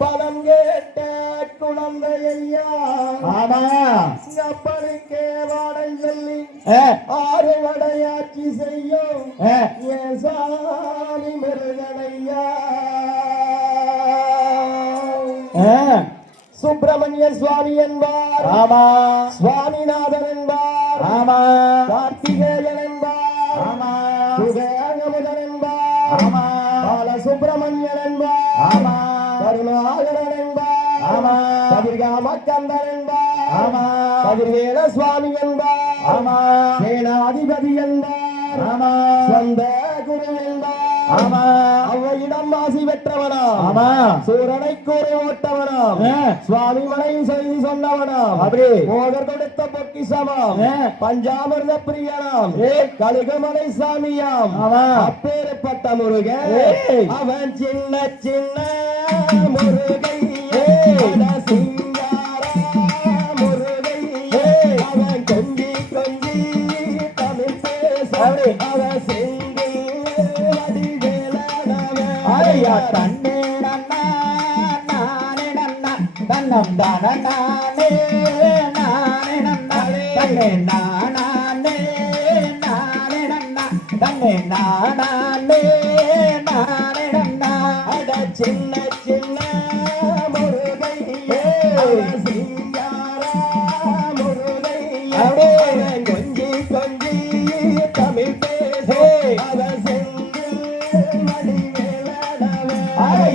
பலம் கேட்ட குழந்தையா ஆமா அப்பனுக்கே வாடம் சொல்லி ஆறு வடையாட்சி செய்யும் என் சாமி முருகனையா சுப்பிரமணிய சுவாமி என்பார். ஆமா. சுவாமிநாதன் என்பார். என்பார் ஆமா சுகேகமுதன் என்பார் ஆமா. பாலசுப்பிரமணியன் என்பார் கருணாகரன் என்பார் ஆமா. கதிர்காமக்கந்தன் என்பார் கதிர்வேல சுவாமி என்பார் சேனாதிபதி என்பார் ஆமா. சொந்த குரு என்பார் பெற்றவனாம் சூரனை கூறி ஓட்டவனாம். சுவாமி மலையின் செய்தி சொன்னவனாம். அப்படி. போதர் கொடுத்த பொக்கிசமாம் பஞ்சாமிர்த பிரியனாம். கழுகமலை சாமியாம். அப்பேற்பட்ட முருகன். அவன் சின்ன சின்ன முருகை. ஏய். அட சிங்கார முருகை. ஏய். அவன் கொஞ்சி கொஞ்சி தமிழ் பேச. அவன் ஐயா தன்னே நன்னா நானே நன்னா தன்னம் தான நானே நானே நன்னா தன்னே நானே நானே நன்னா தன்னே நானே நானே நன்னா அட சின்ன சின்ன முருகை ஏய். அவன் சிங்கார முருகை அப்படி. அவன் கொஞ்சி கொஞ்சி தமிழ் பேச ஏய்.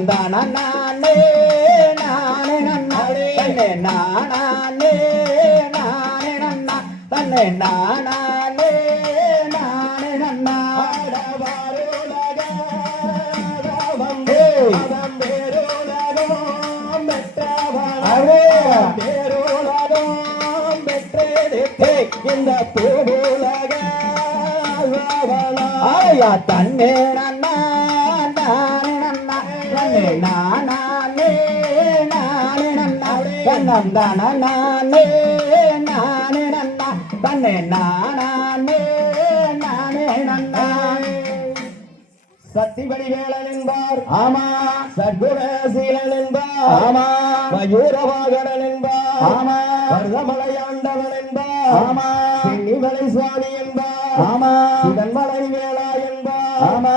தன்னம் தான நானே நானே நன்னா தன்னே நானே நானே நன்னா தன்னே நானே நானே நன்னா ஏய். அவன் நானே நானே நன்னா தன்னம் நானே நானே நன்னா தன்னே நானே நானே நன்னா சத்திபடி வேலன் என்பார் ஆமா சத்குணசீலன் என்பார் ஆமா மயூரவாகனன் என்பார் ஆமா மருதமலையாண்டவன் என்பார் ஆமா சென்னிமலை சுவாமி என்பார் ஆமா சிவன்மலை வேளா என்பார் ஆமா.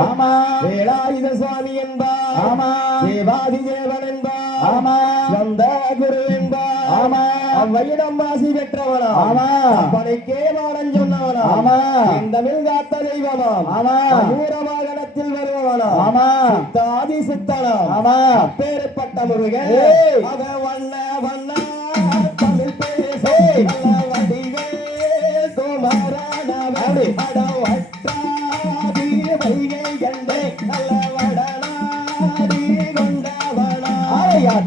ஆமா வேலாயுத சுவாமி என்பார். ஆமா தேவாதி தேவன் என்பார். ஆமா சொந்த குரு என்பார். ஆமா அவ்வையிடம் வாசி பெற்றவனா ஆமா அப்பனைக்கே வாழன் சொன்னவனா ஆமா தமிழ் காத்த தெய்வமாம். ஆமா மூரவாகனத்தில் வருபவனா ஆமா சித்தாதி சித்தனா ஆமா அப்பேற்பட்ட முருகன். அவ வண்ண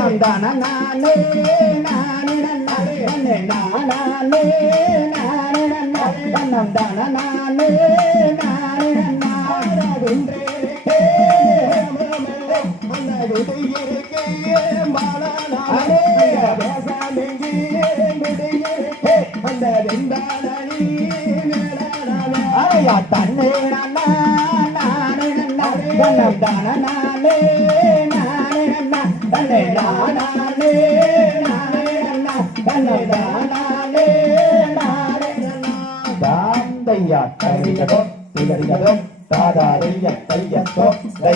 நானே நன்னா தன்னம் தான நானே நானே நன்னா தன்னை நானே நானே நன்னா தன்னம் நானே நானே நன்னா ஒன்றே நானே நானே நானே தாந்தையா தரிகதோ திகரிகதோ தாதாரைய தையத்தோ தை